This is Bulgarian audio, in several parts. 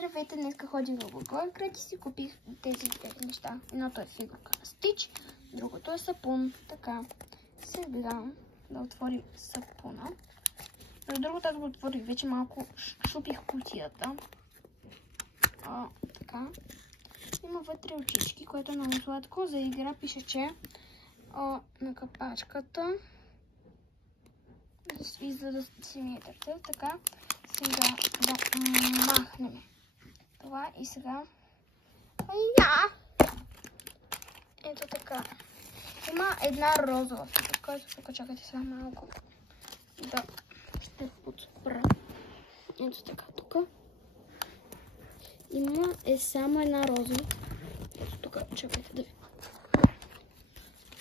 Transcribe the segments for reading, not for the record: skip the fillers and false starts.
Здравейте, днес ходих в Благоевград и си купих тези две неща. Едното е фигурка на Стич, другото е сапун. Така, сега да отворим сапуна. За другото аз го отворих, вече малко шупих кутията. Така. Има вътре очички, което е много сладко. За игра пише, че на капачката излиза симметрите. Така, сега да махнем това и сега. Ето така. Има една розова фигурка. Тук чакайте сега малко. Да, ще подспра. Ето така, тук. Има само една роза. Ето тук, чакайте да ви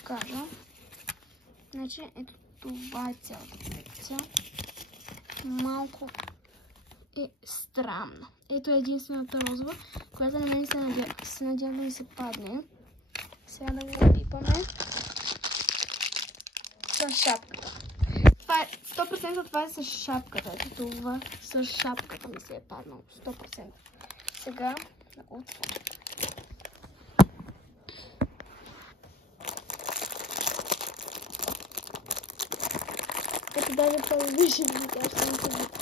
кажа. Значи, ето това е цялата колекция. Малко е странно. Ето е единствената розова, която на мен се надявам да ми се падне. Сега да го пипаме с шапката. Това е 100% това е с шапката. Ето това с шапката ми се е паднало. 100%. Сега да го отворим. Ето даже по-вижи ми кажа, че не се отворим.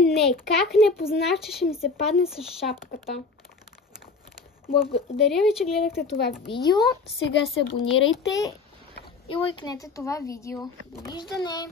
Не, как не познах, че ще ми се падне с шапката? Благодаря ви, че гледахте това видео. Сега се абонирайте и лайкнете това видео. Довиждане!